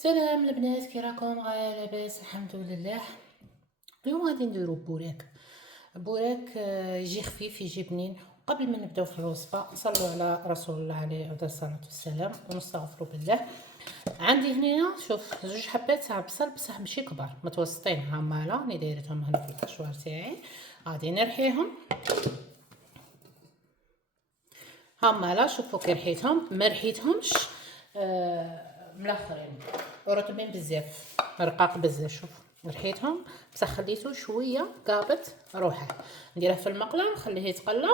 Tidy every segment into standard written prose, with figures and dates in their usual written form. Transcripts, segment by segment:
سلام البنات، كي راكم؟ غايه لاباس الحمد لله. اليوم غادي نديرو بوراك يجي خفيف، يجي بنين. قبل ما نبداو في الوصفه نصلوا على رسول الله عليه الصلاه والسلام ونستغفروا بالله. عندي هنا شوف زوج حبات تاع بصل، بصح ماشي كبار، متوسطين هما راني دايرتهم هنا في الكشوار تاعي. غادي نرحيهم هما لا. شوفوا كي رحيتهم ما رحيتهمش ملخرين ورطبين بزاف، رقاق بزاف. شوف رحيتهم بصح خليته شويه قابت روحه. نديره في المقله نخليه يتقلى.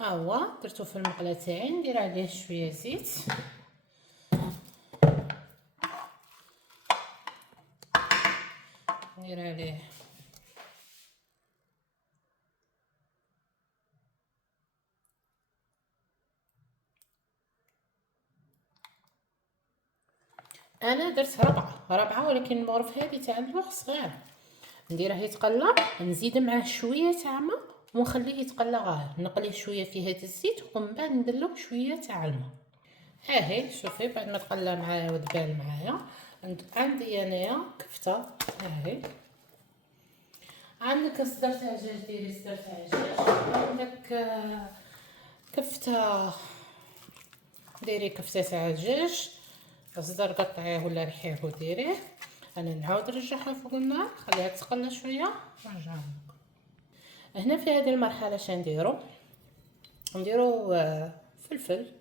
ها هو درتو في المقله تاعي. ندير عليه شويه زيت، ندير عليه انا درت ربعه ولكن المغرف هذه تاع اللوح صغير. نديره يتقلى، نزيد معاه شويه تاع ماء ونخليه يتقلى غير. نقليه شويه في هذا الزيت ومن بعد ندير شويه تاع الماء. ها هي شوفي بعد ما تقلى معايا ودبال معايا. عندي انايا كفته. ها هي عندك صدر تاع دجاج، ديري صدر تاع دجاج. عندك كفته، ديري كفته تاع دجاج. الصدر قطعيه ولا ريحيه وديريه. انا نعاود نرجعها فوق النار، خليها تقلى شويه ونرجعها. هنا في هذه المرحله شنديرو؟ نديرو فلفل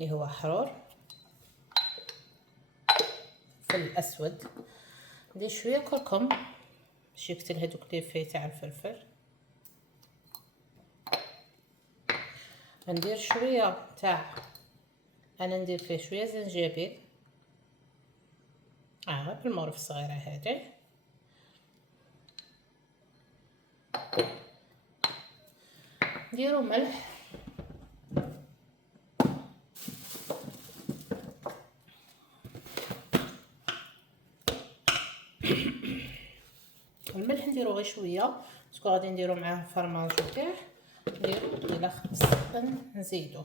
اللي هو حرور، فلفل اسود. ندير شويه كركم باش يقتل هذوك لي في تاع الفلفل. ندير شويه تاع، انا ندير فيه شويه زنجبيل بالمغرف الصغيره هذه. نديرو ملح، الملح نديرو غير شويه باسكو غادي نديرو معاه فرماج وكاع. نديرو الى خص نزيدو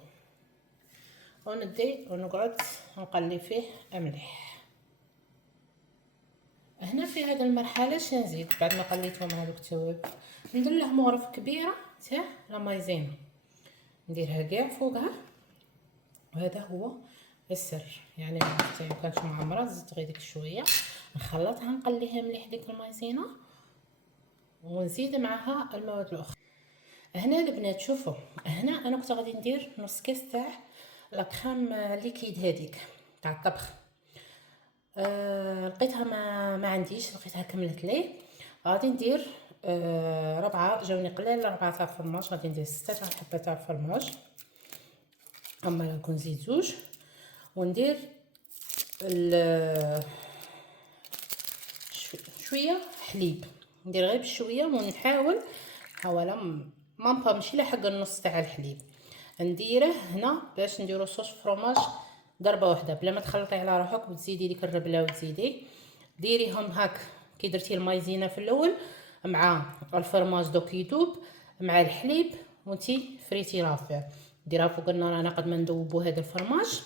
وندي ونقعد نقلي فيه مليح. هنا في هذه المرحله نزيد بعد ما قليتهم هذوك التوابل، ندير له مغرف كبيره تاع لا مايزينا، نديرها كاع فوقها. وهذا هو السر، يعني حتى كانت معمره زدت غير ديك شويه نخلطها نقليها مليح ديك المايزينا ونزيد معها المواد الاخرى. هنا البنات شوفوا، هنا انا كنت غادي ندير نص كاس تاع لا كريم ليكيد هذيك تاع الطبخ. لقيتها ما عنديش، لقيتها كملت لي. غادي ندير ربعه، جاوني قلال ربعه تاع الفرماج. غادي ندير 6 تاع حبه تاع الفرماج، اما نكون زيد زوج. وندير شويه حليب، ندير غير بشويه ونحاول حوالا مامبا ماشي لحق النص تاع الحليب. نديره هنا باش نديرو صوص فرماج ضربه واحده بلا ما تخلطي على روحك وتزيدي ديك الربله وتزيدي. ديريهم هاك كي درتي المايزينا في الاول مع الفرماج دوك يذوب مع الحليب وانتي فريتي رافع. ديرها فوق النار انا قد ما ندوبو هذا الفرماج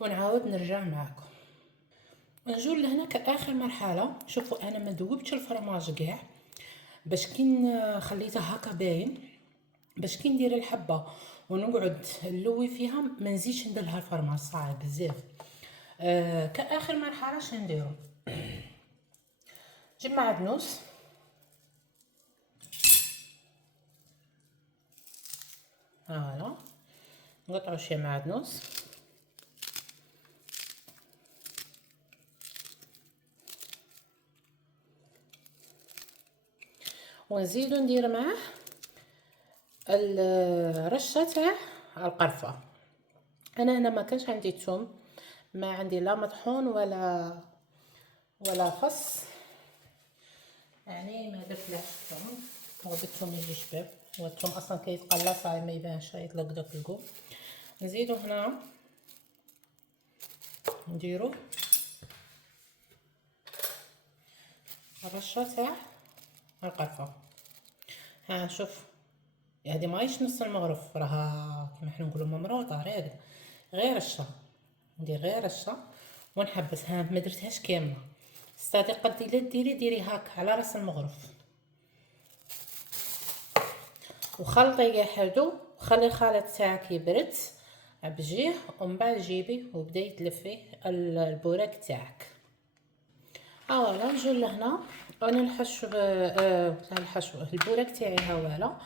ونعاود نرجع معكم. نجو لهنا كاخر مرحله. شوفوا انا ما ذوبتش الفرماج كاع باش كي خليته هكا باين، باش كي ندير الحبه ونقعد نلوي فيها ما نزيدش ندير لها الفرماج صعب بزاف. كاخر مرحله شنديرو؟ جيب معدنوس، فوالا نقطعو شي معدنوس ونزيدو ندير معاه الرشه تاع القرفه. انا هنا ما كانش عندي الثوم، ما عندي لا مطحون ولا خس، يعني ما درت له الثوم. وغدا الثوم يجي شباب، هو الثوم اصلا كيتقلى صاي ما يبانش يطلق داك الكو. نزيدو هنا نديرو الرشه تاع القرفه. ها شوف هذه ماهيش نص المغرف، راها كيما حنا نقولوا ممروطه، غير رشه ندير غير رشه ونحبسها، ما درتهاش كامله. ستادي قد ديري هاك على راس المغرف، وخلطي كاع هادو وخلي الخليط تاعك يبرد بجيه، ومن بعد جيبي وبداي تلفي البوراك تاعك. فوالا نجيو لهنا انا الحشو البوراك تاعي. هاولا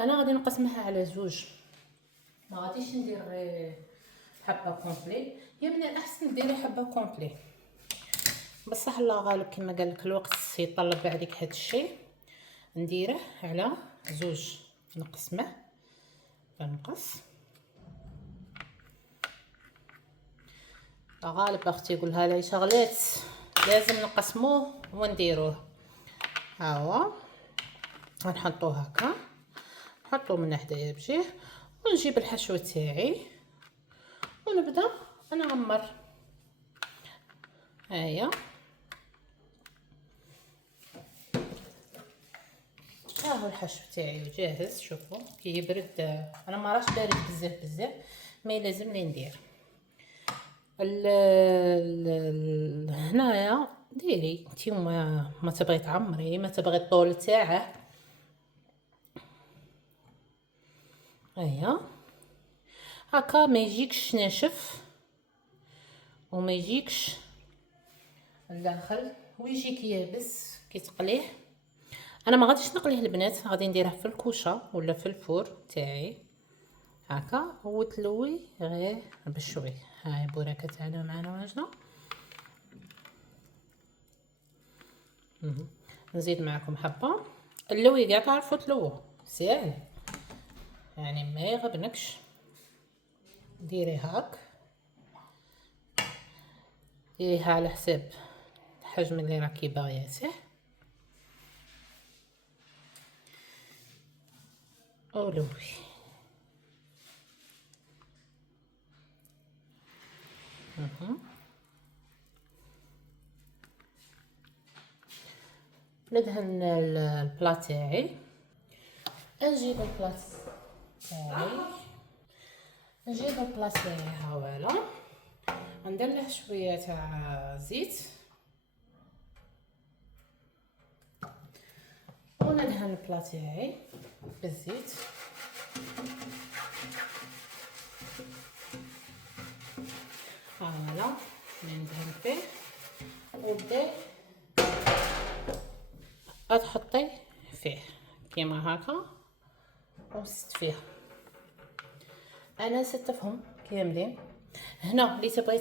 انا غادي نقسمها على زوج، ما غاديش ندير غير حبه كومبلي، هي من الاحسن ديري حبه كومبلي، بصح الله غالب كما قال لك الوقت يطلب عليك هذا الشيء. نديره على زوج، نقسمه فنقص. غالب اختي يقولها لي شغلات لازم نقسموه ونديروه. ها هو غنحطوه هكا، نحطوه من حدايا بجيه، ونجيب الحشو تاعي ونبدا نعمر. هيا ها هو الحشو تاعي جاهز. شوفوا كي يبرد، انا ما راش بارد بزاف ما لازم لي ندير. هنايا ديري نتيما ما تبغي تعمري، ما تبغي الطول تاعه. هيا هكا ما يجيكش ناشف وما يجيكش الداخل ويجيك يابس كي تقليه. انا ما غاديش نقليه البنات، غادي نديره في الكوشه ولا في الفور تاعي هكا وتلوي غير بشوي. هاي بوراكه تاعنا معنا واجده. نزيد معكم حبه اللوي كاع تعرفوا تلوه مزيان، يعني ما يغبنكش. ديري هاك، ديريها على حساب الحجم اللي راكي باغياته. ولوي ندهن البلا تاعي. نجيب البلا تاعي هاولا، ندير له شويه تاع زيت وندهن البلا تاعي بالزيت. هاولا ندهن فيه وبداي تحطي فيه كيما هكا وست فيه. انا ستفهم كاملين. هنا اللي تبغي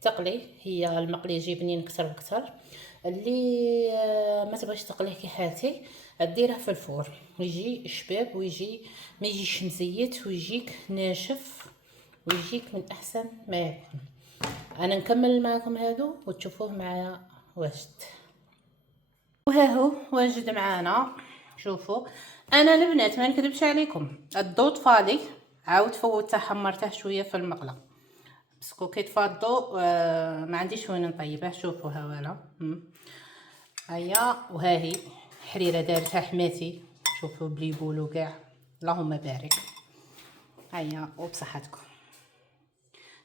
تقلي هي المقلي يجي بنين كتر بكتر. اللي ما تبغيش تقليه كي حالتي ديره في الفور، يجي شباب ويجي ما يجيش مزيت ويجيك ناشف ويجيك من احسن ما يكون. انا نكمل معكم هادو وتشوفوه معايا واجد. وها هو واجد معانا. شوفوا انا البنات ما نكذبش عليكم، الضو طفالي عاود فوتته حمرته شويه في المقله باسكو كي طفى الضو ما عنديش وين نطيبه. شوفوا هاولا هيا، وها هي حريره دارتها حماتي. شوفوا بلي بولو كاع، اللهم بارك. هيا وبصحتكم،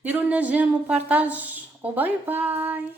ديروا لنا جيم وبارطاج وباي باي.